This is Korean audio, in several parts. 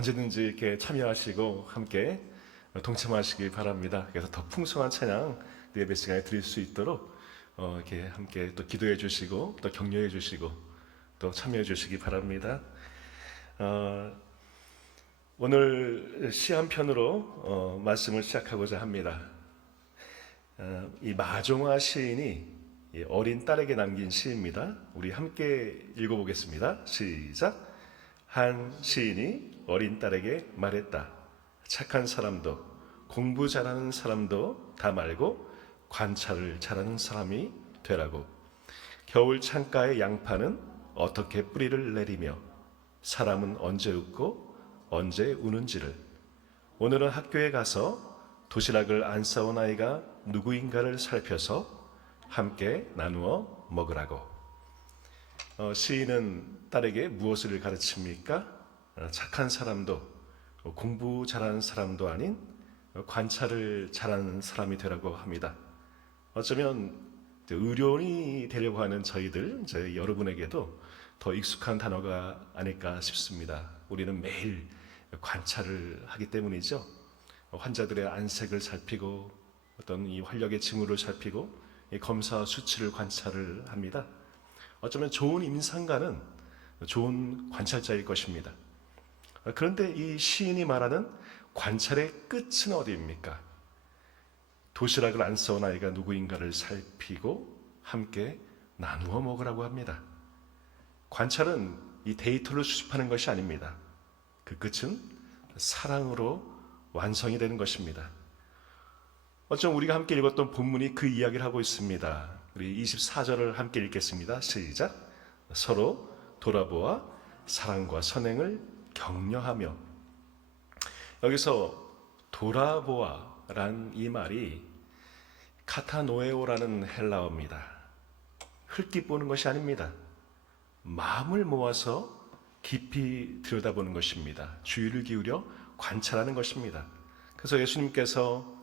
언제든지 이렇게 참여하시고 함께 동참하시기 바랍니다. 그래서 더 풍성한 찬양 예배 시간에 드릴 수 있도록 이렇게 함께 또 기도해 주시고 또 격려해 주시고 또 참여해 주시기 바랍니다. 오늘 시 한 편으로 말씀을 시작하고자 합니다. 이 마종화 시인이 어린 딸에게 남긴 시입니다. 우리 함께 읽어보겠습니다. 시작. 한 시인이 어린 딸에게 말했다. 착한 사람도 공부 잘하는 사람도 다 말고 관찰을 잘하는 사람이 되라고. 겨울 창가의 양파는 어떻게 뿌리를 내리며 사람은 언제 웃고 언제 우는지를. 오늘은 학교에 가서 도시락을 안 싸온 아이가 누구인가를 살펴서 함께 나누어 먹으라고. 시인은 딸에게 무엇을 가르칩니까? 착한 사람도 공부 잘하는 사람도 아닌 관찰을 잘하는 사람이 되라고 합니다. 어쩌면 의료인이 되려고 하는 저희 여러분에게도 더 익숙한 단어가 아닐까 싶습니다. 우리는 매일 관찰을 하기 때문이죠. 환자들의 안색을 살피고 어떤 이 활력의 징후를 살피고 검사 수치를 관찰을 합니다. 어쩌면 좋은 임상가는 좋은 관찰자일 것입니다. 그런데 이 시인이 말하는 관찰의 끝은 어디입니까? 도시락을 안 싸온 아이가 누구인가를 살피고 함께 나누어 먹으라고 합니다. 관찰은 이 데이터를 수집하는 것이 아닙니다. 그 끝은 사랑으로 완성이 되는 것입니다. 어쩜 우리가 함께 읽었던 본문이 그 이야기를 하고 있습니다. 우리 24절을 함께 읽겠습니다. 시작. 서로 돌아보아 사랑과 선행을 격려하며. 여기서 돌아보아란 이 말이 카타노에오라는 헬라어입니다. 흙기 보는 것이 아닙니다. 마음을 모아서 깊이 들여다보는 것입니다. 주의를 기울여 관찰하는 것입니다. 그래서 예수님께서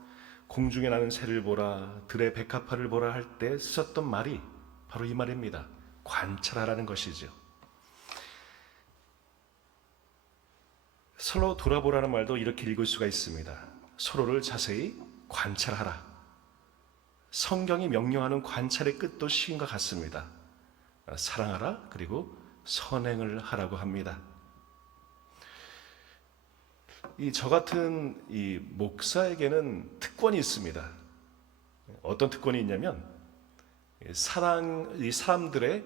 공중에 나는 새를 보라, 들의 백합화를 보라 할 때 쓰셨던 말이 바로 이 말입니다. 관찰하라는 것이죠. 서로 돌아보라는 말도 이렇게 읽을 수가 있습니다. 서로를 자세히 관찰하라. 성경이 명령하는 관찰의 끝도 시인과 같습니다. 사랑하라, 그리고 선행을 하라고 합니다. 저 같은 이 목사에게는 특권이 있습니다. 어떤 특권이 있냐면 이 사람들의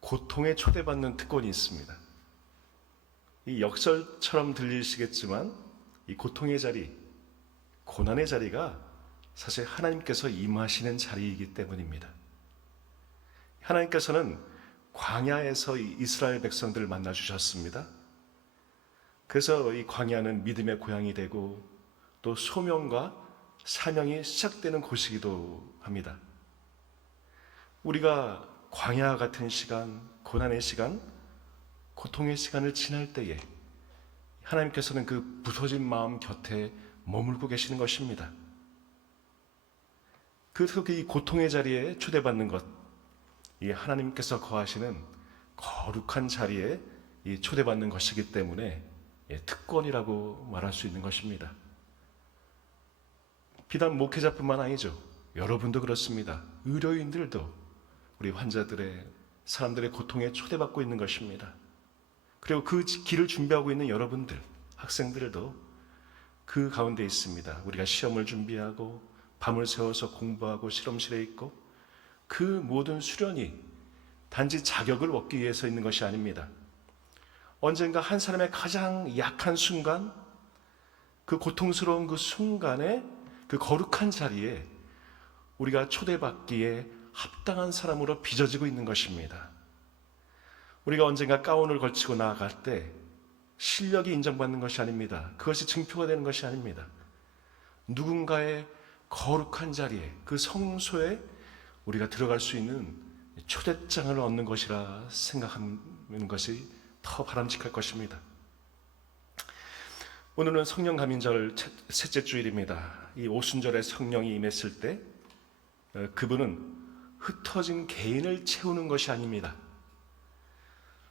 고통에 초대받는 특권이 있습니다. 이 역설처럼 들리시겠지만 이 고통의 자리, 고난의 자리가 사실 하나님께서 임하시는 자리이기 때문입니다. 하나님께서는 광야에서 이스라엘 백성들을 만나 주셨습니다. 그래서 이 광야는 믿음의 고향이 되고 또 소명과 사명이 시작되는 곳이기도 합니다. 우리가 광야 같은 시간, 고난의 시간, 고통의 시간을 지날 때에 하나님께서는 그 부서진 마음 곁에 머물고 계시는 것입니다. 그래서 이 고통의 자리에 초대받는 것, 이 하나님께서 거하시는 거룩한 자리에 초대받는 것이기 때문에 특권이라고 말할 수 있는 것입니다. 비단 목회자뿐만 아니죠. 여러분도 그렇습니다. 의료인들도 우리 환자들의, 사람들의 고통에 초대받고 있는 것입니다. 그리고 그 길을 준비하고 있는 여러분들, 학생들도 그 가운데 있습니다. 우리가 시험을 준비하고 밤을 새워서 공부하고 실험실에 있고 그 모든 수련이 단지 자격을 얻기 위해서 있는 것이 아닙니다. 언젠가 한 사람의 가장 약한 순간, 그 고통스러운 그 순간에 그 거룩한 자리에 우리가 초대받기에 합당한 사람으로 빚어지고 있는 것입니다. 우리가 언젠가 가운을 걸치고 나아갈 때 실력이 인정받는 것이 아닙니다. 그것이 증표가 되는 것이 아닙니다. 누군가의 거룩한 자리에, 그 성소에 우리가 들어갈 수 있는 초대장을 얻는 것이라 생각하는 것이 더 바람직할 것입니다. 오늘은 성령 감인절 셋째 주일입니다. 이 오순절에 성령이 임했을 때 그분은 흩어진 개인을 채우는 것이 아닙니다.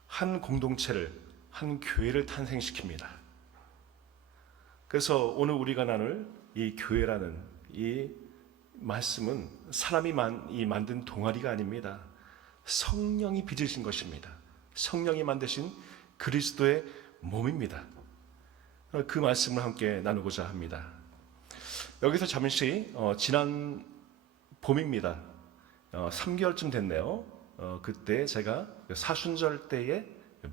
한 공동체를, 한 교회를 탄생시킵니다. 그래서 오늘 우리가 나눌 이 교회라는 이 말씀은 사람이 만든 동아리가 아닙니다. 성령이 빚으신 것입니다. 성령이 만드신 그리스도의 몸입니다. 그 말씀을 함께 나누고자 합니다. 여기서 잠시 지난 봄입니다. 3개월쯤 됐네요. 그때 제가 사순절 때에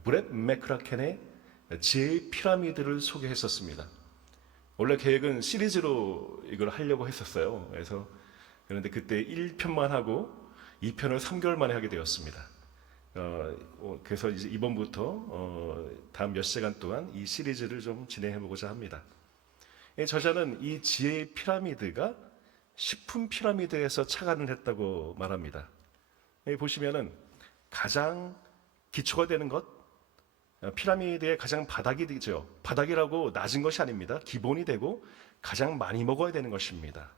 브렛 맥크라켄의 지혜의 피라미드를 소개했었습니다. 원래 계획은 시리즈로 이걸 하려고 했었어요. 그런데 그때 1편만 하고 2편을 3개월 만에 하게 되었습니다. 그래서 이제 이번부터 다음 몇 시간 동안 이 시리즈를 좀 진행해 보고자 합니다. 저자는 이 지혜의 피라미드가 식품 피라미드에서 착안을 했다고 말합니다. 여기 보시면은 가장 기초가 되는 것, 피라미드의 가장 바닥이 되죠. 바닥이라고 낮은 것이 아닙니다. 기본이 되고 가장 많이 먹어야 되는 것입니다.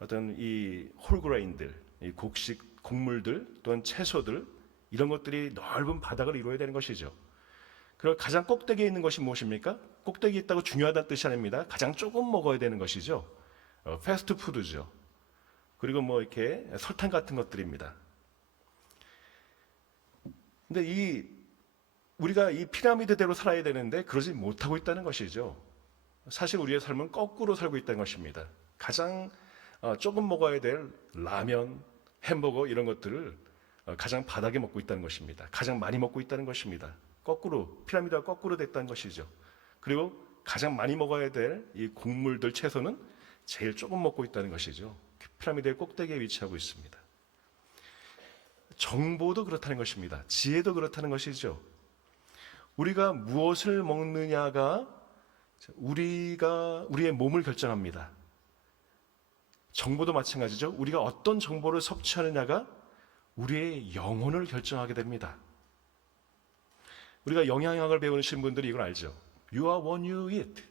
어떤 이 홀그레인들, 이 곡식, 곡물들 또는 채소들 이런 것들이 넓은 바닥을 이루어야 되는 것이죠. 그리고 가장 꼭대기에 있는 것이 무엇입니까? 꼭대기에 있다고 중요하다는 뜻이 아닙니다. 가장 조금 먹어야 되는 것이죠. 패스트푸드죠. 그리고 뭐 이렇게 설탕 같은 것들입니다. 근데 우리가 이 피라미드대로 살아야 되는데 그러지 못하고 있다는 것이죠. 사실 우리의 삶은 거꾸로 살고 있다는 것입니다. 가장 조금 먹어야 될 라면, 햄버거 이런 것들을 가장 바닥에 먹고 있다는 것입니다. 가장 많이 먹고 있다는 것입니다. 거꾸로, 피라미드가 거꾸로 됐다는 것이죠. 그리고 가장 많이 먹어야 될 이 곡물들, 채소는 제일 조금 먹고 있다는 것이죠. 피라미드의 꼭대기에 위치하고 있습니다. 정보도 그렇다는 것입니다. 지혜도 그렇다는 것이죠. 우리가 무엇을 먹느냐가 우리의 몸을 결정합니다. 정보도 마찬가지죠. 우리가 어떤 정보를 섭취하느냐가 우리의 영혼을 결정하게 됩니다. 우리가 영양학을 배우신 분들이 이걸 알죠. You are what you eat.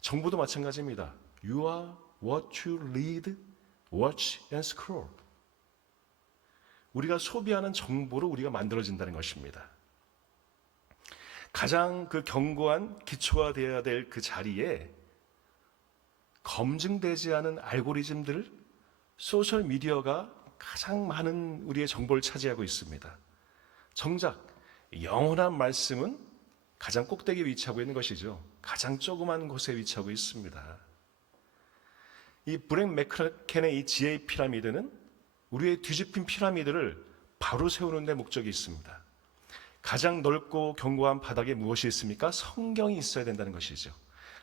정보도 마찬가지입니다. You are what you read, watch and scroll. 우리가 소비하는 정보로 우리가 만들어진다는 것입니다. 가장 그 견고한 기초가 되어야 될 그 자리에 검증되지 않은 알고리즘들, 소셜 미디어가 가장 많은 우리의 정보를 차지하고 있습니다. 정작 영원한 말씀은 가장 꼭대기에 위치하고 있는 것이죠. 가장 조그만 곳에 위치하고 있습니다. 이 브렛 맥크라켄의 이 지혜의 피라미드는 우리의 뒤집힌 피라미드를 바로 세우는 데 목적이 있습니다. 가장 넓고 견고한 바닥에 무엇이 있습니까? 성경이 있어야 된다는 것이죠.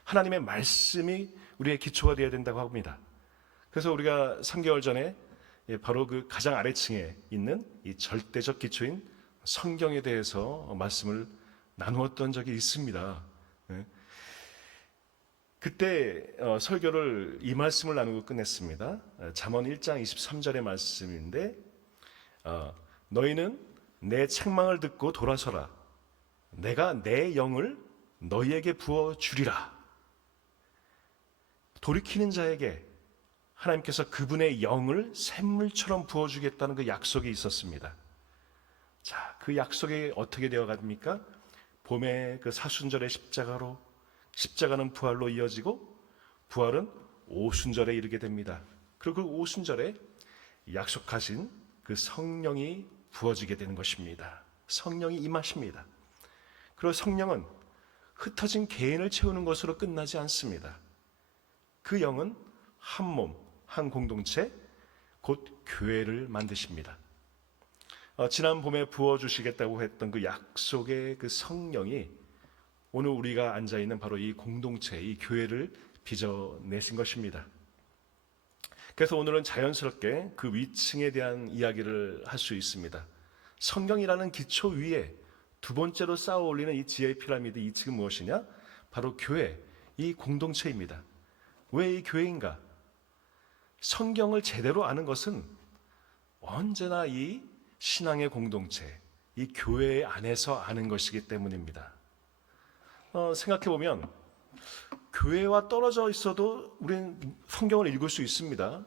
하나님의 말씀이 우리의 기초가 되어야 된다고 합니다. 그래서 우리가 3개월 전에 바로 그 가장 아래층에 있는 이 절대적 기초인 성경에 대해서 말씀을 나누었던 적이 있습니다. 그때 설교를 이 말씀을 나누고 끝냈습니다. 잠언 1장 23절의 말씀인데 너희는 내 책망을 듣고 돌아서라. 내가 내 영을 너희에게 부어주리라. 돌이키는 자에게 하나님께서 그분의 영을 샘물처럼 부어주겠다는 그 약속이 있었습니다. 자, 그 약속이 어떻게 되어갑니까? 봄에 그 사순절의 십자가는 부활로 이어지고 부활은 오순절에 이르게 됩니다. 그리고 그 오순절에 약속하신 그 성령이 부어지게 되는 것입니다. 성령이 임하십니다. 그리고 성령은 흩어진 개인을 채우는 것으로 끝나지 않습니다. 그 영은 한 몸, 한 공동체, 곧 교회를 만드십니다. 지난 봄에 부어주시겠다고 했던 그 약속의 그 성령이 오늘 우리가 앉아있는 바로 이 공동체, 이 교회를 빚어내신 것입니다. 그래서 오늘은 자연스럽게 그 위층에 대한 이야기를 할 수 있습니다. 성경이라는 기초 위에 두 번째로 쌓아 올리는 이 지혜의 피라미드 2층은 무엇이냐? 바로 교회, 이 공동체입니다. 왜 이 교회인가? 성경을 제대로 아는 것은 언제나 이 신앙의 공동체, 이 교회 안에서 아는 것이기 때문입니다. 생각해보면 교회와 떨어져 있어도 우리는 성경을 읽을 수 있습니다.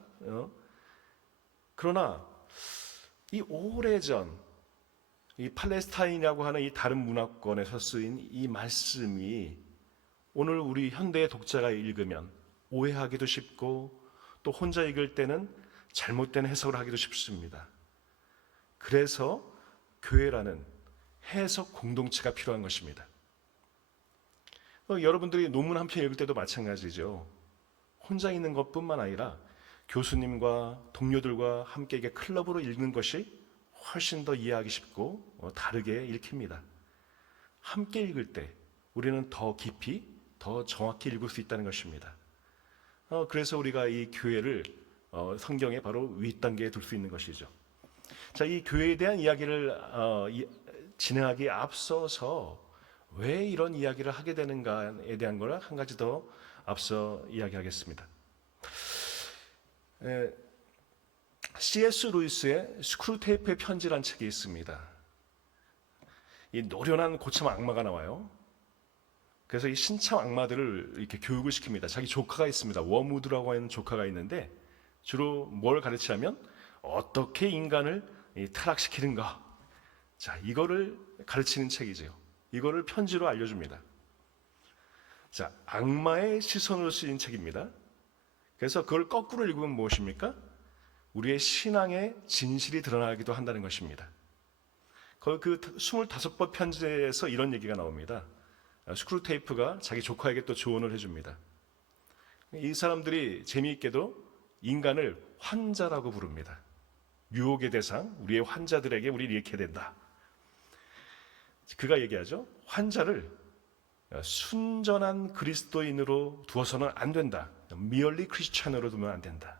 그러나 이 오래전 이 팔레스타인이라고 하는 이 다른 문화권에서 쓰인 이 말씀이 오늘 우리 현대의 독자가 읽으면 오해하기도 쉽고 또 혼자 읽을 때는 잘못된 해석을 하기도 쉽습니다. 그래서 교회라는 해석 공동체가 필요한 것입니다. 여러분들이 논문 한 편 읽을 때도 마찬가지죠. 혼자 있는 것뿐만 아니라 교수님과 동료들과 함께 이게 클럽으로 읽는 것이 훨씬 더 이해하기 쉽고 다르게 읽힙니다. 함께 읽을 때 우리는 더 깊이, 더 정확히 읽을 수 있다는 것입니다. 그래서 우리가 이 교회를 성경의 바로 윗단계에 둘 수 있는 것이죠. 자, 이 교회에 대한 이야기를 진행하기에 앞서서 왜 이런 이야기를 하게 되는가에 대한 걸 한 가지 더 앞서 이야기하겠습니다. C.S. 루이스의 스크루테이프의 편지라는 책이 있습니다. 이 노련한 고참 악마가 나와요. 그래서 이 신참 악마들을 이렇게 교육을 시킵니다. 자기 조카가 있습니다. 워무드라고 하는 조카가 있는데 주로 뭘 가르치냐면 어떻게 인간을 타락시키는가. 자, 이거를 가르치는 책이죠. 이거를 편지로 알려줍니다. 자, 악마의 시선으로 쓰인 책입니다. 그래서 그걸 거꾸로 읽으면 무엇입니까? 우리의 신앙의 진실이 드러나기도 한다는 것입니다. 그 25번 편지에서 이런 얘기가 나옵니다. 스크루테이프가 자기 조카에게 또 조언을 해줍니다. 이 사람들이 재미있게도 인간을 환자라고 부릅니다. 유혹의 대상, 우리의 환자들에게 우리를 잃게 된다. 그가 얘기하죠. 환자를 순전한 그리스도인으로 두어서는 안 된다. merely 크리스찬으로 두면 안 된다.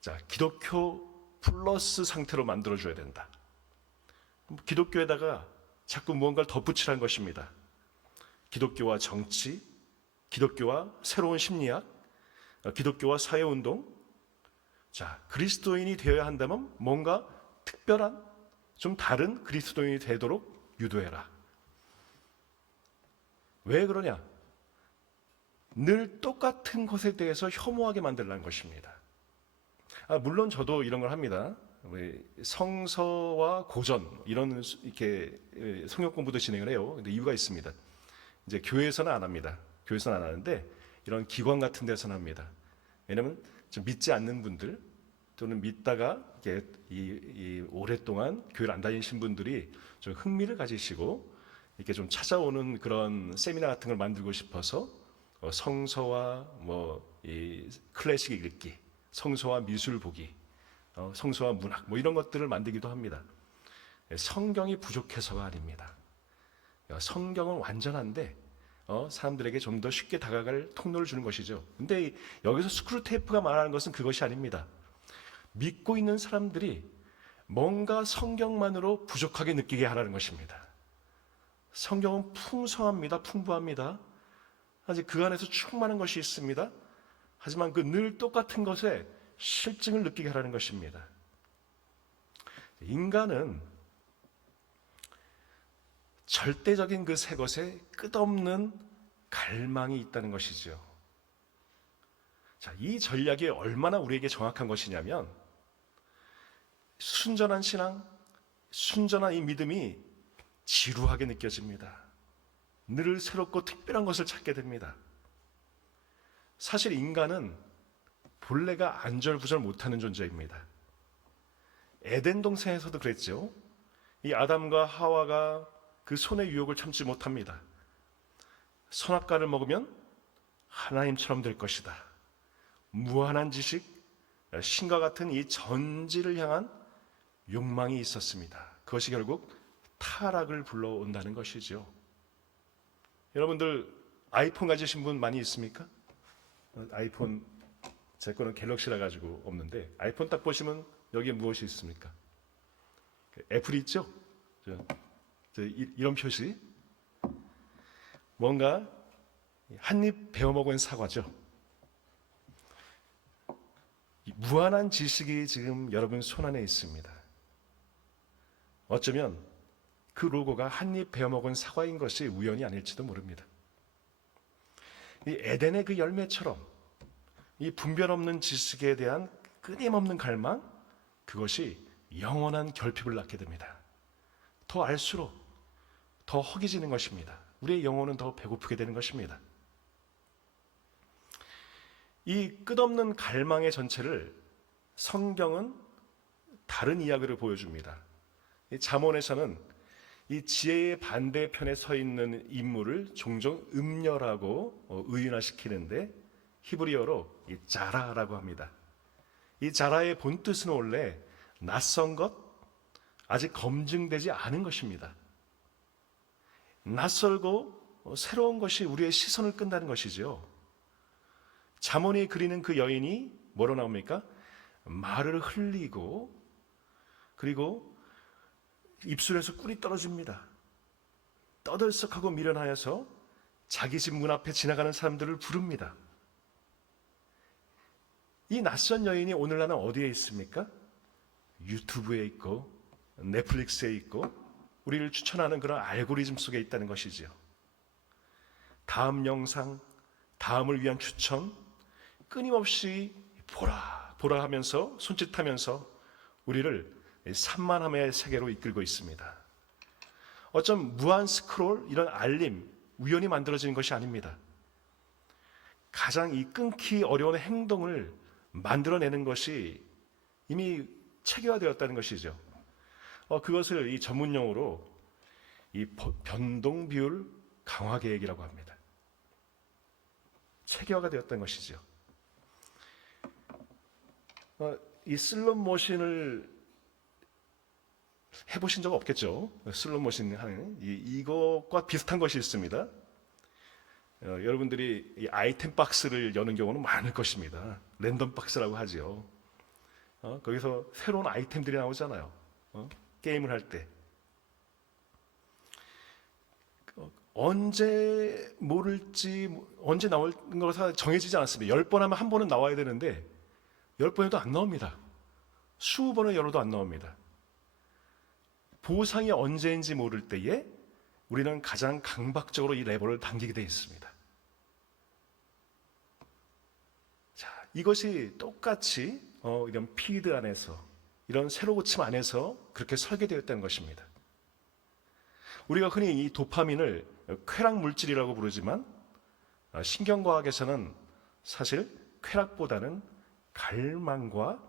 자, 기독교 플러스 상태로 만들어줘야 된다. 기독교에다가 자꾸 무언가를 덧붙이라는 것입니다. 기독교와 정치, 기독교와 새로운 심리학, 기독교와 사회운동. 자, 그리스도인이 되어야 한다면 뭔가 특별한, 좀 다른 그리스도인이 되도록 유도해라. 왜 그러냐? 늘 똑같은 것에 대해서 혐오하게 만들라는 것입니다. 물론 저도 이런 걸 합니다. 성서와 고전 이런 이렇게 성경 공부도 진행을 해요. 근데 이유가 있습니다. 이제 교회에서는 안 합니다. 교회에서는 안 하는데 이런 기관 같은 데서는 합니다. 왜냐하면 좀 믿지 않는 분들 또는 믿다가 이렇게 오랫동안 교회를 안 다니신 분들이 좀 흥미를 가지시고 이렇게 좀 찾아오는 그런 세미나 같은 걸 만들고 싶어서 성서와 이 클래식 읽기, 성서와 미술 보기, 성서와 문학 이런 것들을 만들기도 합니다. 성경이 부족해서가 아닙니다. 성경은 완전한데 사람들에게 좀 더 쉽게 다가갈 통로를 주는 것이죠. 근데 여기서 스크루테이프가 말하는 것은 그것이 아닙니다. 믿고 있는 사람들이 뭔가 성경만으로 부족하게 느끼게 하라는 것입니다. 성경은 풍성합니다. 풍부합니다. 아직 그 안에서 충만한 것이 있습니다. 하지만 그 늘 똑같은 것에 실증을 느끼게 하라는 것입니다. 인간은 절대적인 그 새 것에 끝없는 갈망이 있다는 것이죠. 자, 이 전략이 얼마나 우리에게 정확한 것이냐면 순전한 신앙, 순전한 이 믿음이 지루하게 느껴집니다. 늘 새롭고 특별한 것을 찾게 됩니다. 사실 인간은 본래가 안절부절 못하는 존재입니다. 에덴 동산에서도 그랬죠. 이 아담과 하와가 그 손의 유혹을 참지 못합니다. 선악과를 먹으면 하나님처럼 될 것이다. 무한한 지식, 신과 같은 이 전지를 향한 욕망이 있었습니다. 그것이 결국 타락을 불러온다는 것이죠. 여러분들 아이폰 가지신 분 많이 있습니까? 아이폰, 제 거는 갤럭시라 가지고 없는데 아이폰 딱 보시면 여기에 무엇이 있습니까? 애플이 있죠? 이런 표시. 뭔가 한 입 베어먹은 사과죠. 무한한 지식이 지금 여러분 손안에 있습니다. 어쩌면 그 로고가 한 입 베어먹은 사과인 것이 우연이 아닐지도 모릅니다. 이 에덴의 그 열매처럼 이 분별 없는 지식에 대한 끊임없는 갈망, 그것이 영원한 결핍을 낳게 됩니다. 더 알수록 더 허기지는 것입니다. 우리의 영혼은 더 배고프게 되는 것입니다. 이 끝없는 갈망의 전체를 성경은 다른 이야기를 보여줍니다. 이 잠언에서는 이 지혜의 반대편에 서 있는 인물을 종종 음녀라고 의인화시키는데 히브리어로 이 자라라고 합니다. 이 자라의 본뜻은 원래 낯선 것, 아직 검증되지 않은 것입니다. 낯설고 새로운 것이 우리의 시선을 끈다는 것이죠. 잠언이 그리는 그 여인이 뭐로 나옵니까? 말을 흘리고 그리고 입술에서 꿀이 떨어집니다. 떠들썩하고 미련하여서 자기 집 문 앞에 지나가는 사람들을 부릅니다. 이 낯선 여인이 오늘날은 어디에 있습니까? 유튜브에 있고 넷플릭스에 있고 우리를 추천하는 그런 알고리즘 속에 있다는 것이지요. 다음 영상, 다음을 위한 추천, 끊임없이 보라 하면서 손짓하면서 우리를 산만함의 세계로 이끌고 있습니다. 어쩜 무한 스크롤, 이런 알림, 우연히 만들어지는 것이 아닙니다. 가장 이 끊기 어려운 행동을 만들어내는 것이 이미 체계화되었다는 것이죠. 그것을 이 전문용어로 이 변동 비율 강화 계획이라고 합니다. 체계화가 되었다는 것이죠. 이 슬롯 모션을 해보신 적 없겠죠? 슬롯 모션 하는 이것과 비슷한 것이 있습니다. 여러분들이 이 아이템 박스를 여는 경우는 많을 것입니다. 랜덤 박스라고 하죠. 거기서 새로운 아이템들이 나오잖아요. 게임을 할 때. 언제 모를지, 언제 나올 것이 정해지지 않았습니다. 10번 하면 한 번은 나와야 되는데 10번에도 안 나옵니다. 20번을 열어도 안 나옵니다. 보상이 언제인지 모를 때에 우리는 가장 강박적으로 이 레버를 당기게 되어 있습니다. 자, 이것이 똑같이 이런 피드 안에서, 이런 새로 고침 안에서 그렇게 설계되었다는 것입니다. 우리가 흔히 이 도파민을 쾌락 물질이라고 부르지만 신경과학에서는 사실 쾌락보다는 갈망과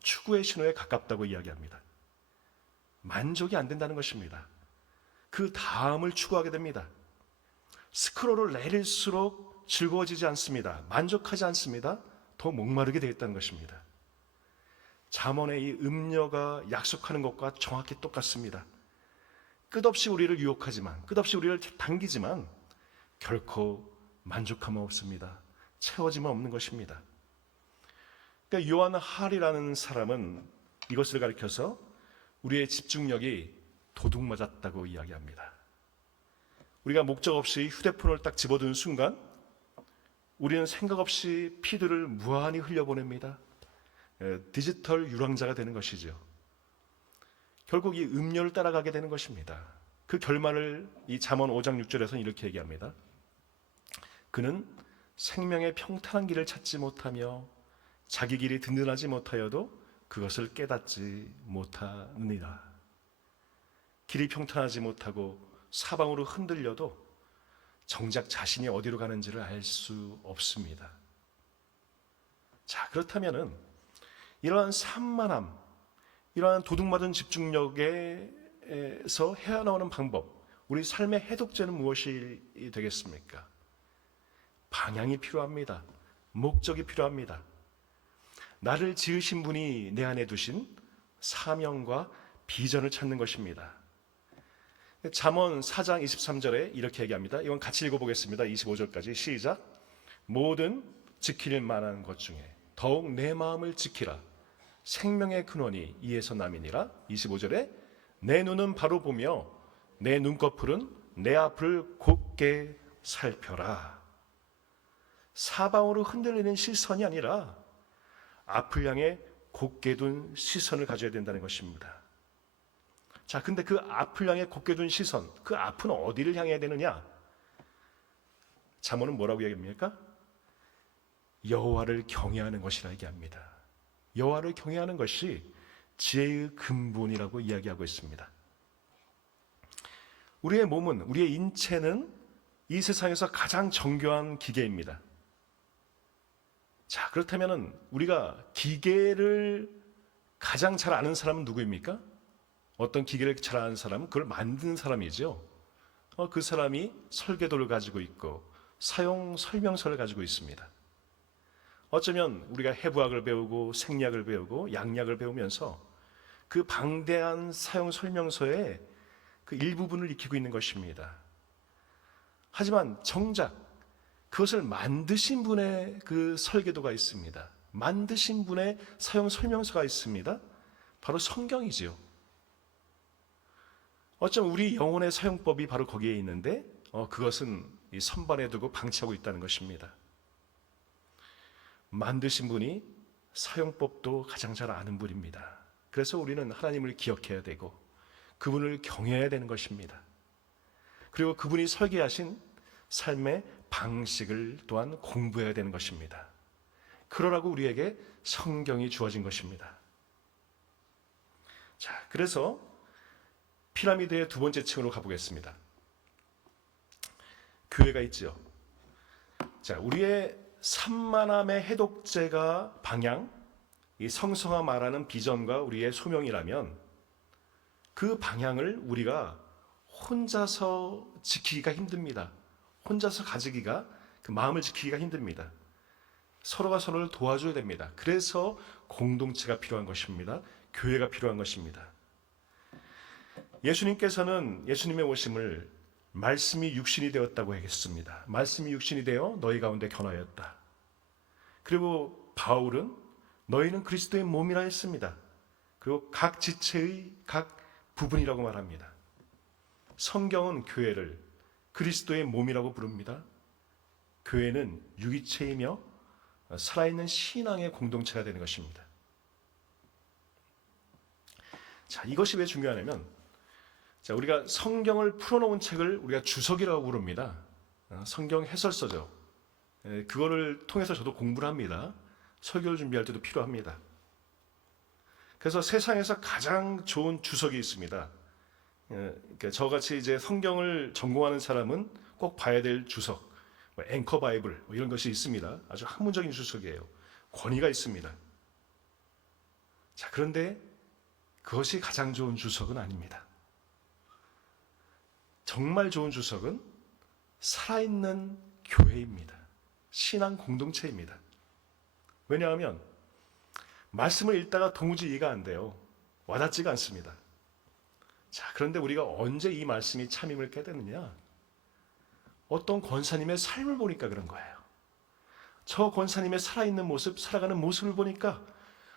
추구의 신호에 가깝다고 이야기합니다. 만족이 안 된다는 것입니다. 그 다음을 추구하게 됩니다. 스크롤을 내릴수록 즐거워지지 않습니다. 만족하지 않습니다. 더 목마르게 되어 있다는 것입니다. 잠언의 이 음녀가 약속하는 것과 정확히 똑같습니다. 끝없이 우리를 유혹하지만, 끝없이 우리를 당기지만 결코 만족함은 없습니다. 채워짐은 없는 것입니다. 그러니까 요한 할이라는 사람은 이것을 가리켜서 우리의 집중력이 도둑 맞았다고 이야기합니다. 우리가 목적 없이 휴대폰을 딱 집어드는 순간 우리는 생각 없이 피드를 무한히 흘려보냅니다. 디지털 유랑자가 되는 것이죠. 결국 이 음료를 따라가게 되는 것입니다. 그 결말을 이 잠언 5장 6절에서는 이렇게 얘기합니다. 그는 생명의 평탄한 길을 찾지 못하며 자기 길이 든든하지 못하여도 그것을 깨닫지 못하느니라. 길이 평탄하지 못하고 사방으로 흔들려도 정작 자신이 어디로 가는지를 알 수 없습니다. 자, 그렇다면은 이러한 산만함, 이러한 도둑맞은 집중력에서 헤어나오는 방법, 우리 삶의 해독제는 무엇이 되겠습니까? 방향이 필요합니다. 목적이 필요합니다. 나를 지으신 분이 내 안에 두신 사명과 비전을 찾는 것입니다. 잠언 4장 23절에 이렇게 얘기합니다. 이건 같이 읽어보겠습니다. 25절까지 시작. 모든 지킬 만한 것 중에 더욱 내 마음을 지키라. 생명의 근원이 이에서 남이니라. 25절에 내 눈은 바로 보며 내 눈꺼풀은 내 앞을 곱게 살펴라. 사방으로 흔들리는 시선이 아니라 앞을 향해 곧게 둔 시선을 가져야 된다는 것입니다. 자, 근데 그 앞을 향해 곧게 둔 시선, 그 앞은 어디를 향해야 되느냐? 잠언은 뭐라고 얘기합니까? 여호와를 경외하는 것이라 얘기합니다. 여호와를 경외하는 것이 지혜의 근본이라고 이야기하고 있습니다. 우리의 몸은, 우리의 인체는 이 세상에서 가장 정교한 기계입니다. 자, 그렇다면 우리가 기계를 가장 잘 아는 사람은 누구입니까? 어떤 기계를 잘 아는 사람은 그걸 만든 사람이죠. 그 사람이 설계도를 가지고 있고 사용 설명서를 가지고 있습니다. 어쩌면 우리가 해부학을 배우고 생리학을 배우고 양약을 배우면서 그 방대한 사용 설명서의 그 일부분을 익히고 있는 것입니다. 하지만 정작 그것을 만드신 분의 그 설계도가 있습니다. 만드신 분의 사용 설명서가 있습니다. 바로 성경이지요. 어쩜 우리 영혼의 사용법이 바로 거기에 있는데 그것은 이 선반에 두고 방치하고 있다는 것입니다. 만드신 분이 사용법도 가장 잘 아는 분입니다. 그래서 우리는 하나님을 기억해야 되고 그분을 경외해야 되는 것입니다. 그리고 그분이 설계하신 삶의 방식을 또한 공부해야 되는 것입니다. 그러라고 우리에게 성경이 주어진 것입니다. 자, 그래서 피라미드의 두 번째 층으로 가보겠습니다. 교회가 있죠. 자, 우리의 삼만함의 해독제가 방향, 이 성서가 말하는 비전과 우리의 소명이라면 그 방향을 우리가 혼자서 지키기가 힘듭니다. 혼자서 가지기가, 그 마음을 지키기가 힘듭니다. 서로가 서로를 도와줘야 됩니다. 그래서 공동체가 필요한 것입니다. 교회가 필요한 것입니다. 예수님께서는 예수님의 오심을 말씀이 육신이 되었다고 했습니다. 말씀이 육신이 되어 너희 가운데 견하였다. 그리고 바울은 너희는 그리스도의 몸이라 했습니다. 그리고 각 지체의 각 부분이라고 말합니다. 성경은 교회를 그리스도의 몸이라고 부릅니다. 교회는 유기체이며 살아있는 신앙의 공동체가 되는 것입니다. 자, 이것이 왜 중요하냐면, 자, 우리가 성경을 풀어놓은 책을 우리가 주석이라고 부릅니다. 성경 해설서죠. 그거를 통해서 저도 공부를 합니다. 설교를 준비할 때도 필요합니다. 그래서 세상에서 가장 좋은 주석이 있습니다. 저같이 이제 성경을 전공하는 사람은 꼭 봐야 될 주석, 앵커 바이블 이런 것이 있습니다. 아주 학문적인 주석이에요. 권위가 있습니다. 자, 그런데 그것이 가장 좋은 주석은 아닙니다. 정말 좋은 주석은 살아있는 교회입니다. 신앙 공동체입니다. 왜냐하면 말씀을 읽다가 도무지 이해가 안 돼요. 와닿지가 않습니다. 자, 그런데 우리가 언제 이 말씀이 참임을 깨닫느냐? 어떤 권사님의 삶을 보니까 그런 거예요. 저 권사님의 살아있는 모습, 살아가는 모습을 보니까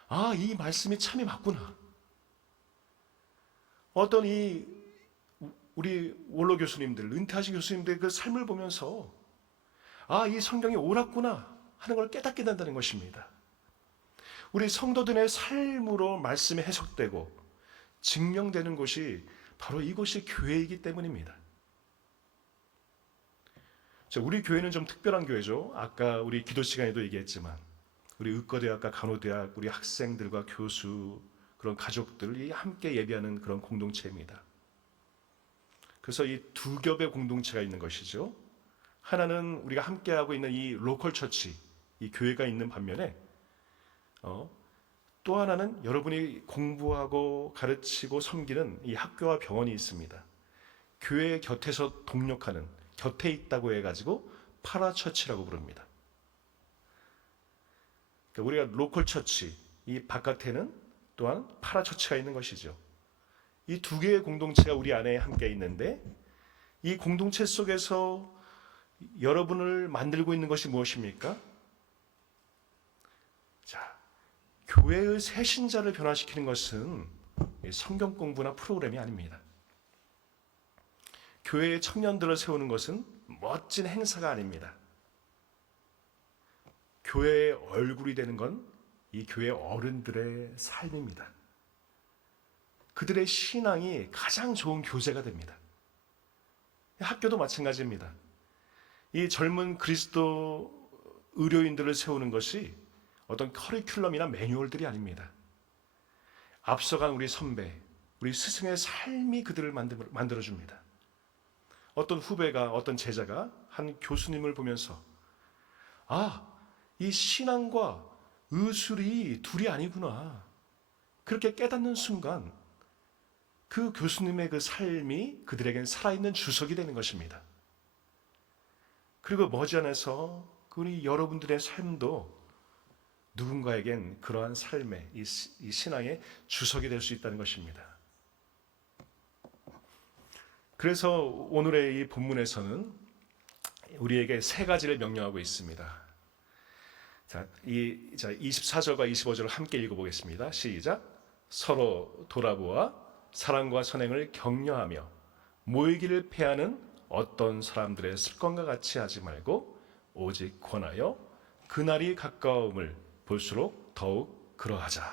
아, 이 말씀이 참이 맞구나. 어떤 우리 원로 교수님들, 은퇴하신 교수님들의 그 삶을 보면서 아, 이 성경이 옳았구나 하는 걸 깨닫게 된다는 것입니다. 우리 성도들의 삶으로 말씀이 해석되고 증명되는 곳이 바로 이곳이 교회이기 때문입니다. 자, 우리 교회는 좀 특별한 교회죠. 아까 우리 기도 시간에도 얘기했지만 우리 의과대학과 간호대학 우리 학생들과 교수 그런 가족들이 함께 예배하는 그런 공동체입니다. 그래서 이 두 겹의 공동체가 있는 것이죠. 하나는 우리가 함께하고 있는 이 로컬 처치, 이 교회가 있는 반면에 또 하나는 여러분이 공부하고 가르치고 섬기는 이 학교와 병원이 있습니다. 교회 곁에서 동력하는, 곁에 있다고 해가지고 파라처치라고 부릅니다. 그러니까 우리가 로컬 처치, 이 바깥에는 또한 파라처치가 있는 것이죠. 이 두 개의 공동체가 우리 안에 함께 있는데 이 공동체 속에서 여러분을 만들고 있는 것이 무엇입니까? 자, 교회의 새신자를 변화시키는 것은 성경 공부나 프로그램이 아닙니다. 교회의 청년들을 세우는 것은 멋진 행사가 아닙니다. 교회의 얼굴이 되는 건 이 교회 어른들의 삶입니다. 그들의 신앙이 가장 좋은 교재가 됩니다. 학교도 마찬가지입니다. 이 젊은 그리스도 의료인들을 세우는 것이 어떤 커리큘럼이나 매뉴얼들이 아닙니다. 앞서간 우리 선배, 우리 스승의 삶이 그들을 만들어줍니다. 어떤 후배가, 어떤 제자가 한 교수님을 보면서 이 신앙과 의술이 둘이 아니구나. 그렇게 깨닫는 순간 그 교수님의 그 삶이 그들에겐 살아있는 주석이 되는 것입니다. 그리고 머지않아서 우리 여러분들의 삶도 누군가에겐 그러한 삶의 이 신앙의 주석이 될 수 있다는 것입니다. 그래서 오늘의 이 본문에서는 우리에게 세 가지를 명령하고 있습니다. 자, 24절과 25절을 함께 읽어보겠습니다. 시작. 서로 돌아보아 사랑과 선행을 격려하며 모이기를 패하는 어떤 사람들의 습관과 같이 하지 말고 오직 권하여 그날이 가까움을 볼수록 더욱 그러하자.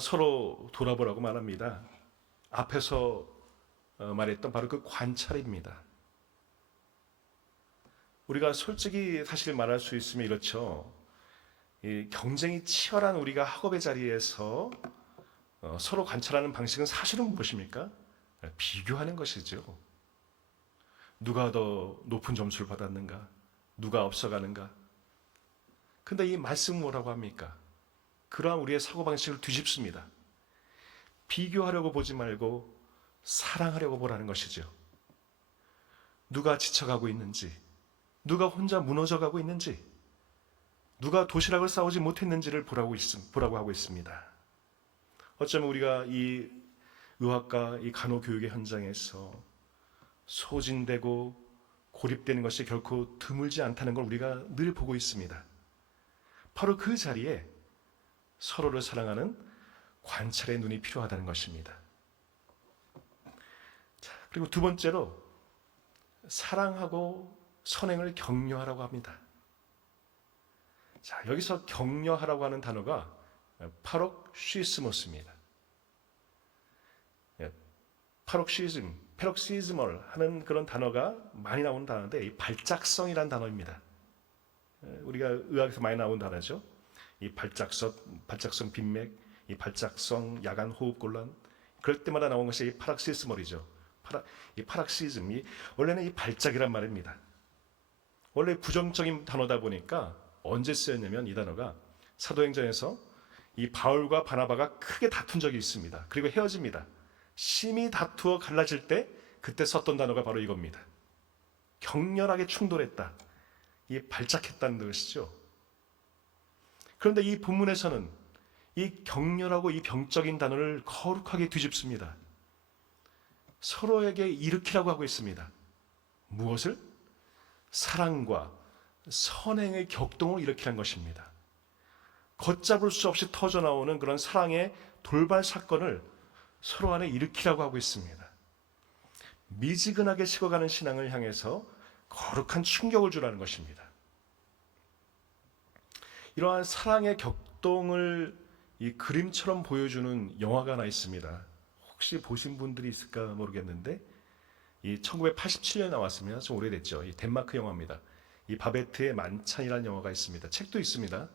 서로 돌아보라고 말합니다. 앞에서 말했던 바로 그 관찰입니다. 우리가 솔직히 사실 말할 수 있으면 이렇죠. 이 경쟁이 치열한 우리가 학업의 자리에서 서로 관찰하는 방식은 사실은 무엇입니까? 비교하는 것이죠. 누가 더 높은 점수를 받았는가? 누가 앞서가는가? 근데 이 말씀은 뭐라고 합니까? 그러한 우리의 사고방식을 뒤집습니다. 비교하려고 보지 말고 사랑하려고 보라는 것이죠. 누가 지쳐가고 있는지, 누가 혼자 무너져가고 있는지, 누가 도시락을 싸우지 못했는지를 보라고 하고 있습니다. 어쩌면 우리가 이 의학과 이 간호교육의 현장에서 소진되고 고립되는 것이 결코 드물지 않다는 걸 우리가 늘 보고 있습니다. 바로 그 자리에 서로를 사랑하는 관찰의 눈이 필요하다는 것입니다. 자, 그리고 두 번째로 사랑하고 선행을 격려하라고 합니다. 자, 여기서 격려하라고 하는 단어가 파록시스모스입니다. 페럭시즈멀 하는 그런 단어가 많이 나오는 단어인데 이 발작성이라는 단어입니다. 우리가 의학에서 많이 나오는 단어죠. 이 발작성 빈맥, 이 발작성 야간 호흡 곤란, 그럴 때마다 나온 것이 이 파락시스멀이죠. 이 파락시즘이 원래는 이 발작이란 말입니다. 원래 부정적인 단어다 보니까 언제 쓰였냐면 이 단어가 사도행전에서 이 바울과 바나바가 크게 다툰 적이 있습니다. 그리고 헤어집니다. 심히 다투어 갈라질 때 그때 썼던 단어가 바로 이겁니다. 격렬하게 충돌했다. 이 발작했다는 것이죠. 그런데 이 본문에서는 이 격렬하고 이 병적인 단어를 거룩하게 뒤집습니다. 서로에게 일으키라고 하고 있습니다. 무엇을? 사랑과 선행의 격동을 일으키는 것입니다. 걷잡을 수 없이 터져나오는 그런 사랑의 돌발 사건을 서로 안에 일으키라고 하고 있습니다. 미지근하게 식어가는 신앙을 향해서 거룩한 충격을 주라는 것입니다. 이러한 사랑의 격동을 이 그림처럼 보여주는 영화가 하나 있습니다. 혹시 보신 분들이 있을까 모르겠는데 이 1987년에 나왔으면 좀 오래됐죠. 이 덴마크 영화입니다. 이 바베트의 만찬이라는 영화가 있습니다. 책도 있습니다.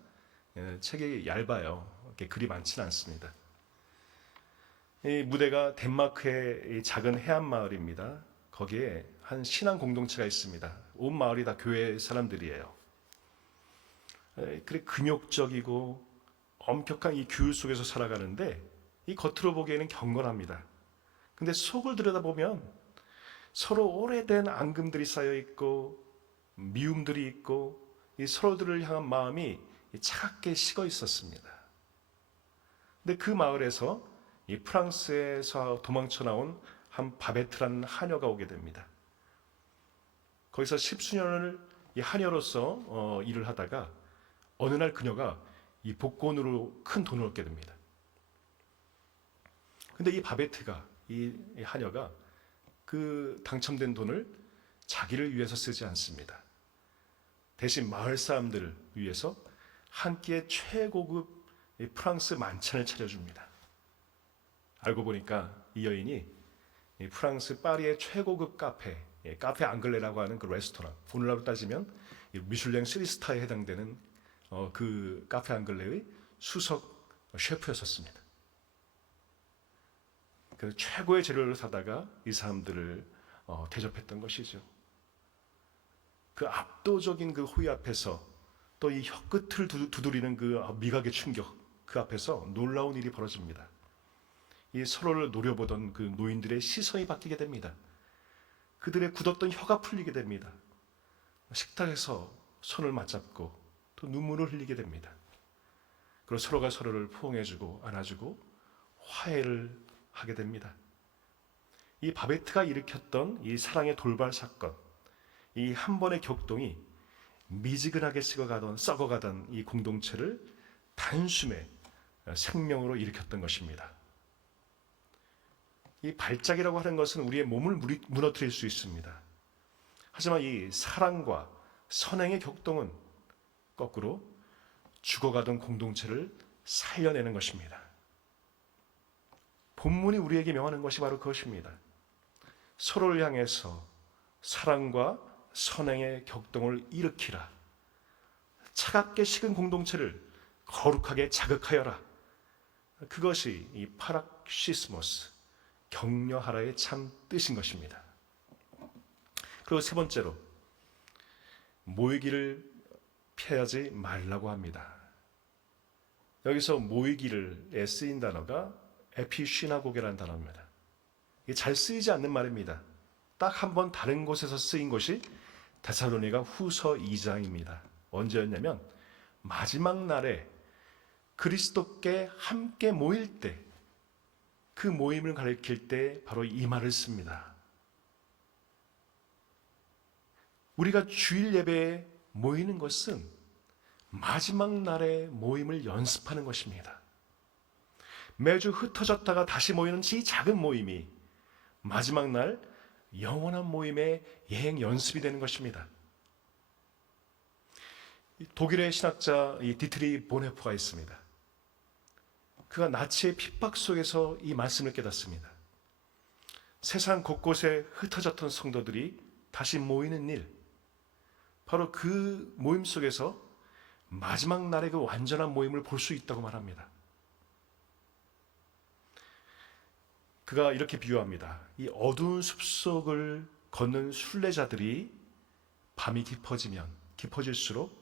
책이 얇아요. 이렇게 글이 많지는 않습니다. 이 무대가 덴마크의 작은 해안 마을입니다. 거기에 한 신앙 공동체가 있습니다. 온 마을이 다 교회 사람들이에요. 그래 금욕적이고 엄격한 이 규율 속에서 살아가는데 이 겉으로 보기에는 경건합니다. 근데 속을 들여다보면 서로 오래된 앙금들이 쌓여 있고 미움들이 있고 이 서로들을 향한 마음이 차갑게 식어 있었습니다. 근데 그 마을에서 이 프랑스에서 도망쳐 나온 한 바베트라는 하녀가 오게 됩니다. 거기서 십수년을 이 하녀로서 일을 하다가 어느 날 그녀가 이 복권으로 큰 돈을 얻게 됩니다. 근데 이 바베트가 이 하녀가 그 당첨된 돈을 자기를 위해서 쓰지 않습니다. 대신 마을 사람들을 위해서 한 끼의 최고급 프랑스 만찬을 차려줍니다. 알고 보니까 이 여인이 프랑스 파리의 최고급 카페 앙글레라고 하는 그 레스토랑, 오늘날로 따지면 미슐랭 3스타에 해당되는 그 카페 앙글레의 수석 셰프였었습니다. 그 최고의 재료를 사다가 이 사람들을 대접했던 것이죠. 그 압도적인 그 호의 앞에서 또 이 혀끝을 두드리는 그 미각의 충격, 그 앞에서 놀라운 일이 벌어집니다. 이 서로를 노려보던 그 노인들의 시선이 바뀌게 됩니다. 그들의 굳었던 혀가 풀리게 됩니다. 식탁에서 손을 맞잡고 또 눈물을 흘리게 됩니다. 그리고 서로가 서로를 포옹해주고 안아주고 화해를 하게 됩니다. 이 바베트가 일으켰던 이 사랑의 돌발 사건, 이 한 번의 격동이 미지근하게 썩어가던 이 공동체를 단숨에 생명으로 일으켰던 것입니다. 이 발작이라고 하는 것은 우리의 몸을 무너뜨릴 수 있습니다. 하지만 이 사랑과 선행의 격동은 거꾸로 죽어가던 공동체를 살려내는 것입니다. 본문이 우리에게 명하는 것이 바로 그것입니다. 서로를 향해서 사랑과 선행의 격동을 일으키라. 차갑게 식은 공동체를 거룩하게 자극하여라. 그것이 이 파락시스모스, 격려하라의 참 뜻인 것입니다. 그리고 세 번째로 모이기를 피하지 말라고 합니다. 여기서 모이기를 쓰인 단어가 에피시나고게라는 단어입니다. 이게 잘 쓰이지 않는 말입니다. 딱 한 번 다른 곳에서 쓰인 것이 데살로니가 후서 2장입니다. 언제였냐면 마지막 날에 그리스도께 함께 모일 때, 그 모임을 가리킬 때 바로 이 말을 씁니다. 우리가 주일 예배에 모이는 것은 마지막 날의 모임을 연습하는 것입니다. 매주 흩어졌다가 다시 모이는 이 작은 모임이 마지막 날 영원한 모임의 예행 연습이 되는 것입니다. 독일의 신학자 디트리 보네포가 있습니다. 그가 나치의 핍박 속에서 이 말씀을 깨닫습니다. 세상 곳곳에 흩어졌던 성도들이 다시 모이는 일, 바로 그 모임 속에서 마지막 날의 그 완전한 모임을 볼 수 있다고 말합니다. 그가 이렇게 비유합니다. 이 어두운 숲속을 걷는 순례자들이 밤이 깊어질수록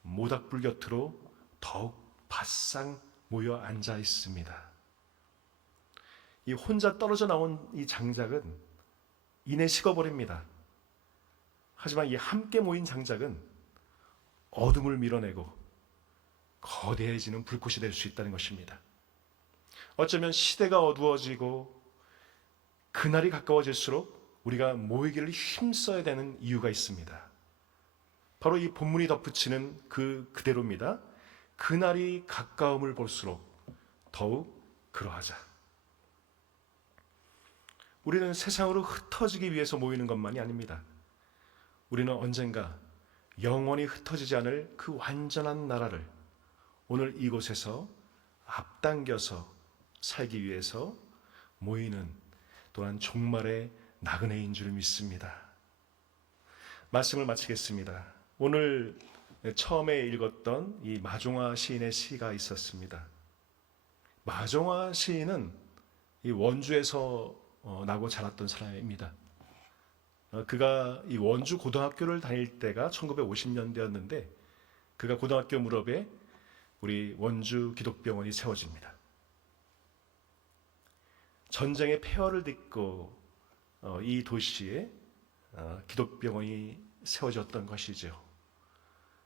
모닥불 곁으로 더욱 바싹 모여 앉아 있습니다. 이 혼자 떨어져 나온 이 장작은 이내 식어버립니다. 하지만 이 함께 모인 장작은 어둠을 밀어내고 거대해지는 불꽃이 될 수 있다는 것입니다. 어쩌면 시대가 어두워지고 그날이 가까워질수록 우리가 모이기를 힘써야 되는 이유가 있습니다. 바로 이 본문이 덧붙이는 그대로입니다. 그날이 가까움을 볼수록 더욱 그러하자. 우리는 세상으로 흩어지기 위해서 모이는 것만이 아닙니다. 우리는 언젠가 영원히 흩어지지 않을 그 완전한 나라를 오늘 이곳에서 앞당겨서 살기 위해서 모이는 또한 종말의 나그네인 줄 믿습니다. 말씀을 마치겠습니다. 오늘 처음에 읽었던 이 마종화 시인의 시가 있었습니다. 마종화 시인은 이 원주에서 나고 자랐던 사람입니다. 그가 이 원주 고등학교를 다닐 때가 1950년대였는데 그가 고등학교 무렵에 우리 원주 기독병원이 세워집니다. 전쟁의 폐허를 딛고 이 도시에 기독병원이 세워졌던 것이죠.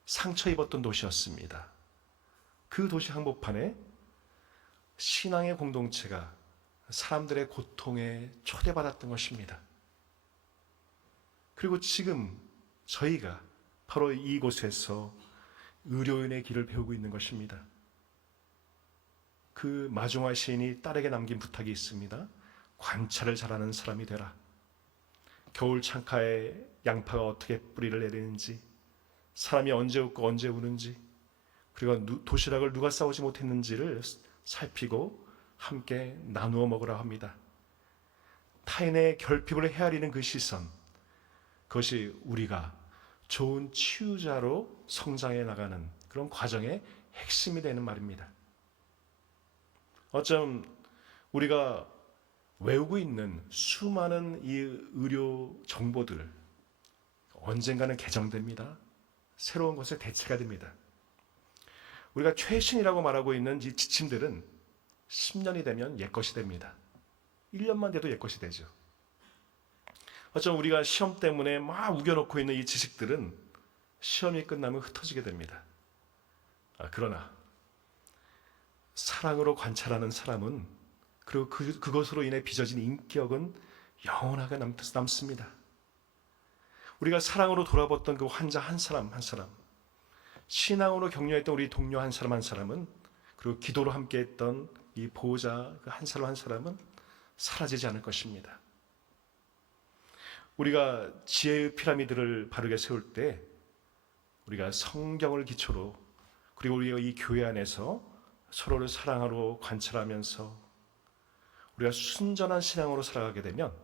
상처 입었던 도시였습니다. 그 도시 한복판에 신앙의 공동체가 사람들의 고통에 초대받았던 것입니다. 그리고 지금 저희가 바로 이곳에서 의료인의 길을 배우고 있는 것입니다. 그 마종화 시인이 딸에게 남긴 부탁이 있습니다. 관찰을 잘하는 사람이 되라. 겨울 창가에 양파가 어떻게 뿌리를 내리는지, 사람이 언제 웃고 언제 우는지, 그리고 도시락을 누가 싸우지 못했는지를 살피고 함께 나누어 먹으라 합니다. 타인의 결핍을 헤아리는 그 시선, 그것이 우리가 좋은 치유자로 성장해 나가는 그런 과정의 핵심이 되는 말입니다. 어쩜 우리가 외우고 있는 수많은 이 의료 정보들 언젠가는 개정됩니다. 새로운 것에 대체가 됩니다. 우리가 최신이라고 말하고 있는 이 지침들은 10년이 되면 옛것이 됩니다. 1년만 돼도 옛것이 되죠. 어쩌면 우리가 시험 때문에 막 우겨놓고 있는 이 지식들은 시험이 끝나면 흩어지게 됩니다. 그러나 사랑으로 관찰하는 사람은, 그리고 그것으로 인해 빚어진 인격은 영원하게 남습니다. 우리가 사랑으로 돌아봤던 그 환자 한 사람 한 사람, 신앙으로 격려했던 우리 동료 한 사람은, 그리고 기도로 함께했던 이 보호자 한 사람 한 사람은 사라지지 않을 것입니다. 우리가 지혜의 피라미드를 바르게 세울 때 우리가 성경을 기초로, 그리고 우리가 이 교회 안에서 서로를 사랑하러 관찰하면서 우리가 순전한 신앙으로 살아가게 되면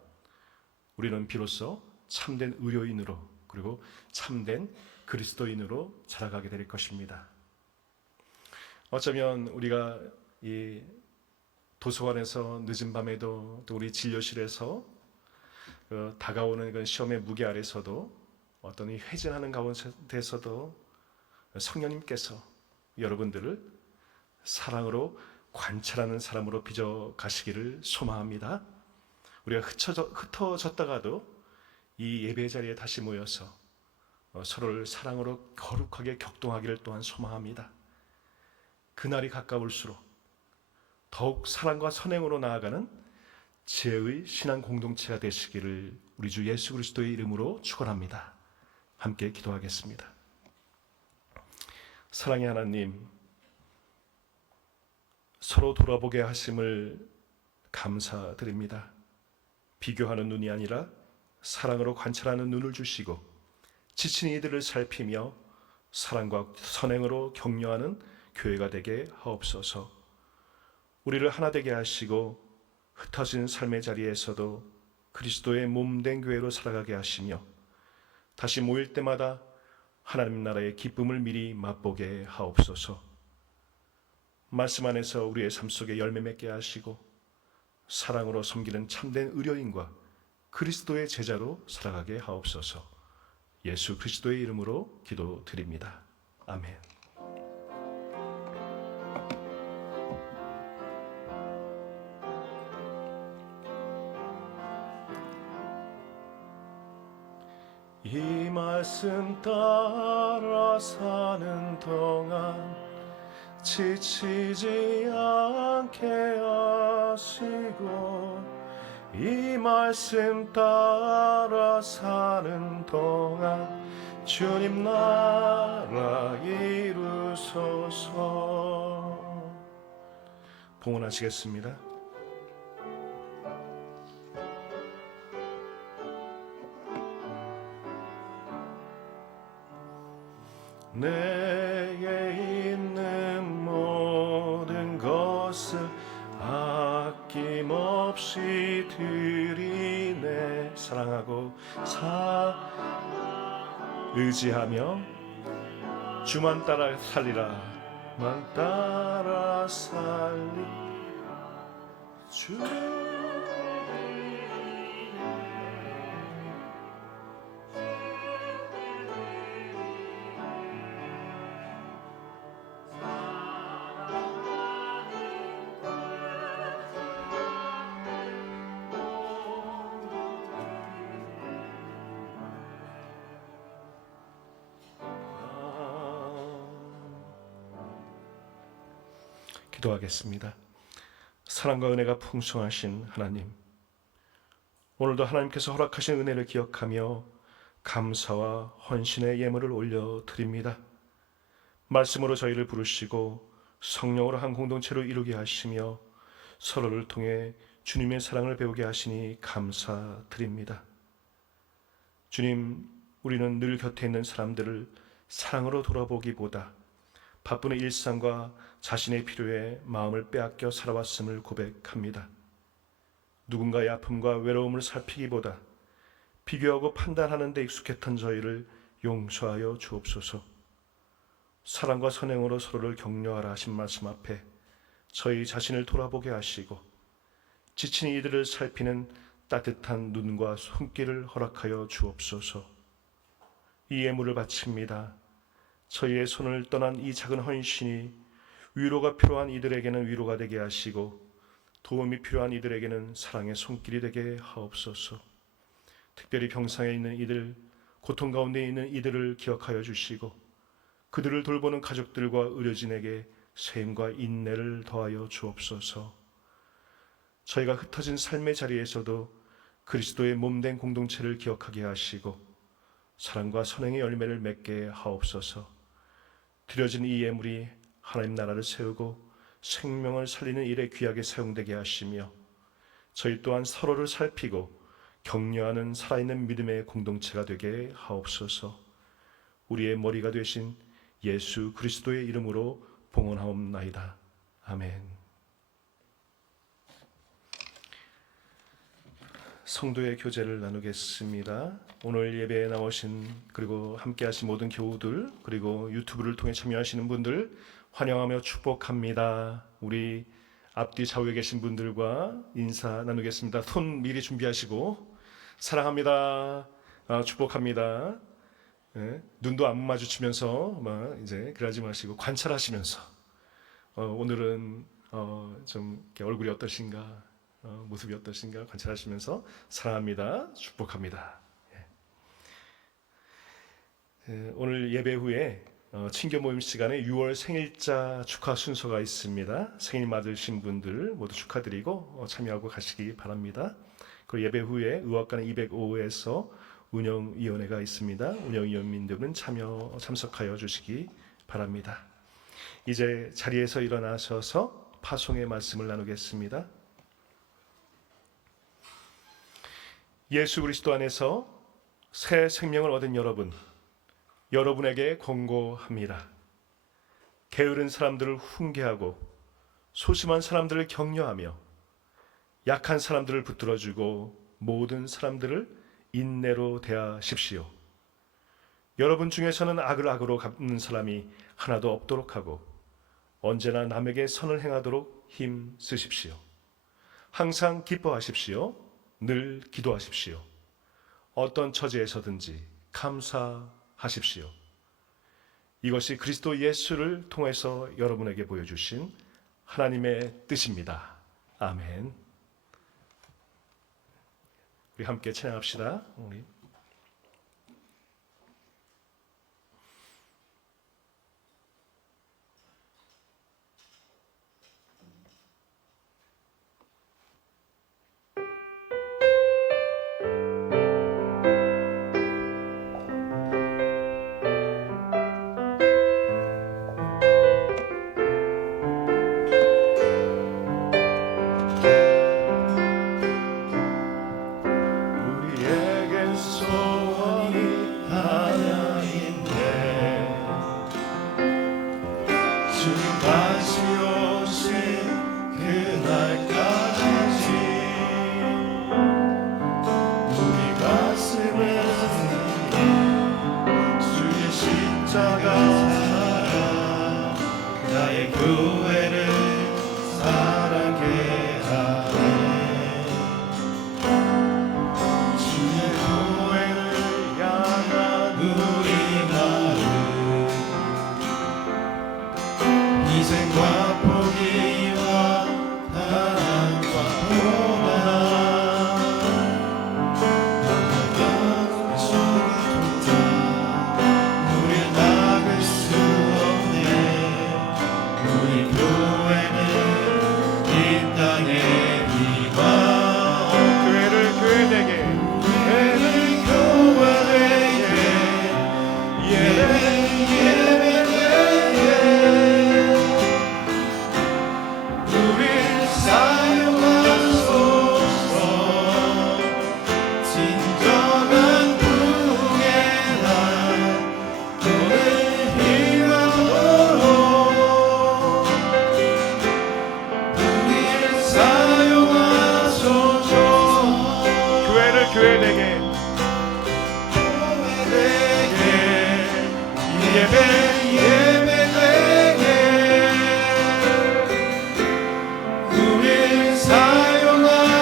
우리는 비로소 참된 의료인으로, 그리고 참된 그리스도인으로 자라가게 될 것입니다. 어쩌면 우리가 이 도서관에서 늦은 밤에도, 또 우리 진료실에서 다가오는 그 시험의 무게 아래서도, 어떤 이 회진하는 가운데서도 성령님께서 여러분들을 사랑으로 관찰하는 사람으로 빚어 가시기를 소망합니다. 우리가 흩어졌다가도 이 예배 자리에 다시 모여서 서로를 사랑으로 거룩하게 격동하기를 또한 소망합니다. 그날이 가까울수록 더욱 사랑과 선행으로 나아가는 지혜의 신앙 공동체가 되시기를 우리 주 예수 그리스도의 이름으로 축원합니다. 함께 기도하겠습니다. 사랑의 하나님, 서로 돌아보게 하심을 감사드립니다. 비교하는 눈이 아니라 사랑으로 관찰하는 눈을 주시고, 지친 이들을 살피며 사랑과 선행으로 격려하는 교회가 되게 하옵소서. 우리를 하나 되게 하시고 흩어진 삶의 자리에서도 그리스도의 몸된 교회로 살아가게 하시며, 다시 모일 때마다 하나님 나라의 기쁨을 미리 맛보게 하옵소서. 말씀 안에서 우리의 삶 속에 열매 맺게 하시고 사랑으로 섬기는 참된 의료인과 그리스도의 제자로 살아가게 하옵소서. 예수 그리스도의 이름으로 기도드립니다. 아멘. 이 말씀 따라 사는 동안 지치지 않게 하시고, 이 말씀 따라 사는 동안 주님 나라 이루소서. 봉헌하시겠습니다. 내게 있는 모든 것을 아낌없이 드리네. 사랑하고 의지하며 주만 따라 살리라. 만 따라 살리 주. 기도하겠습니다. 사랑과 은혜가 풍성하신 하나님, 오늘도 하나님께서 허락하신 은혜를 기억하며 감사와 헌신의 예물을 올려드립니다. 말씀으로 저희를 부르시고 성령으로 한 공동체로 이루게 하시며 서로를 통해 주님의 사랑을 배우게 하시니 감사드립니다. 주님, 우리는 늘 곁에 있는 사람들을 사랑으로 돌아보기보다 바쁜 일상과 자신의 필요에 마음을 빼앗겨 살아왔음을 고백합니다. 누군가의 아픔과 외로움을 살피기보다 비교하고 판단하는 데 익숙했던 저희를 용서하여 주옵소서. 사랑과 선행으로 서로를 격려하라 하신 말씀 앞에 저희 자신을 돌아보게 하시고 지친 이들을 살피는 따뜻한 눈과 손길을 허락하여 주옵소서. 이 예물을 바칩니다. 저희의 손을 떠난 이 작은 헌신이 위로가 필요한 이들에게는 위로가 되게 하시고 도움이 필요한 이들에게는 사랑의 손길이 되게 하옵소서. 특별히 병상에 있는 이들, 고통 가운데 있는 이들을 기억하여 주시고 그들을 돌보는 가족들과 의료진에게 셈과 인내를 더하여 주옵소서. 저희가 흩어진 삶의 자리에서도 그리스도의 몸된 공동체를 기억하게 하시고 사랑과 선행의 열매를 맺게 하옵소서. 드려진 이 예물이 하나님 나라를 세우고 생명을 살리는 일에 귀하게 사용되게 하시며 저희 또한 서로를 살피고 격려하는 살아있는 믿음의 공동체가 되게 하옵소서. 우리의 머리가 되신 예수 그리스도의 이름으로 봉헌하옵나이다. 아멘. 성도의 교제를 나누겠습니다. 오늘 예배에 나오신 그리고 함께 하신 모든 교우들 그리고 유튜브를 통해 참여하시는 분들 환영하며 축복합니다. 우리 앞뒤 좌우에 계신 분들과 인사 나누겠습니다. 손 미리 준비하시고 사랑합니다. 축복합니다. 네, 눈도 안 마주치면서 이제 그러지 마시고 관찰하시면서 오늘은 좀 이렇게 얼굴이 어떠신가, 모습이 어떠신가 관찰하시면서 사랑합니다. 축복합니다. 오늘 예배 후에 친교 모임 시간에 6월 생일자 축하 순서가 있습니다. 생일 맞으신 분들 모두 축하드리고 참여하고 가시기 바랍니다. 그리고 예배 후에 의학관 205에서 운영위원회가 있습니다. 운영위원님들은 참석하여 주시기 바랍니다. 이제 자리에서 일어나셔서 파송의 말씀을 나누겠습니다. 예수 그리스도 안에서 새 생명을 얻은 여러분에게 권고합니다. 게으른 사람들을 훈계하고 소심한 사람들을 격려하며 약한 사람들을 붙들어주고 모든 사람들을 인내로 대하십시오. 여러분 중에서는 악을 악으로 갚는 사람이 하나도 없도록 하고 언제나 남에게 선을 행하도록 힘 쓰십시오. 항상 기뻐하십시오. 늘 기도하십시오. 어떤 처지에서든지 감사하십시오. 이것이 그리스도 예수를 통해서 여러분에게 보여주신 하나님의 뜻입니다. 아멘. 우리 함께 찬양합시다. 우릴 사용하소서.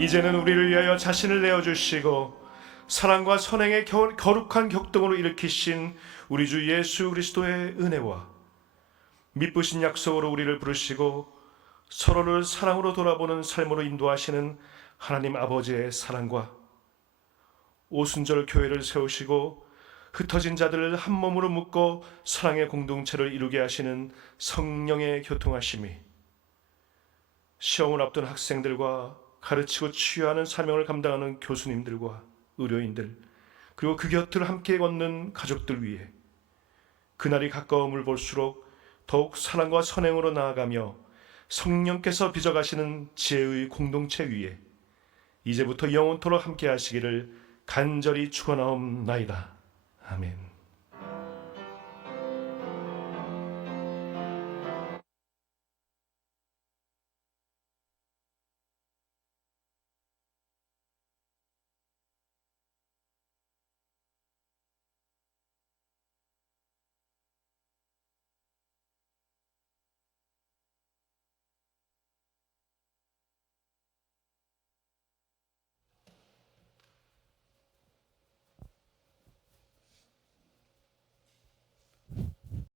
이제는 우리를 위하여 자신을 내어주시고 사랑과 선행의 거룩한 격동으로 일으키신 우리 주 예수 그리스도의 은혜와 미쁘신 약속으로 우리를 부르시고 서로를 사랑으로 돌아보는 삶으로 인도하시는 하나님 아버지의 사랑과 오순절 교회를 세우시고 흩어진 자들을 한 몸으로 묶어 사랑의 공동체를 이루게 하시는 성령의 교통하심이 시험을 앞둔 학생들과 가르치고 치유하는 사명을 감당하는 교수님들과 의료인들, 그리고 그 곁을 함께 걷는 가족들 위해 그날이 가까움을 볼수록 더욱 사랑과 선행으로 나아가며 성령께서 빚어가시는 지혜의 공동체 위에 이제부터 영원토록 함께 하시기를 간절히 축원하옵나이다. 아멘.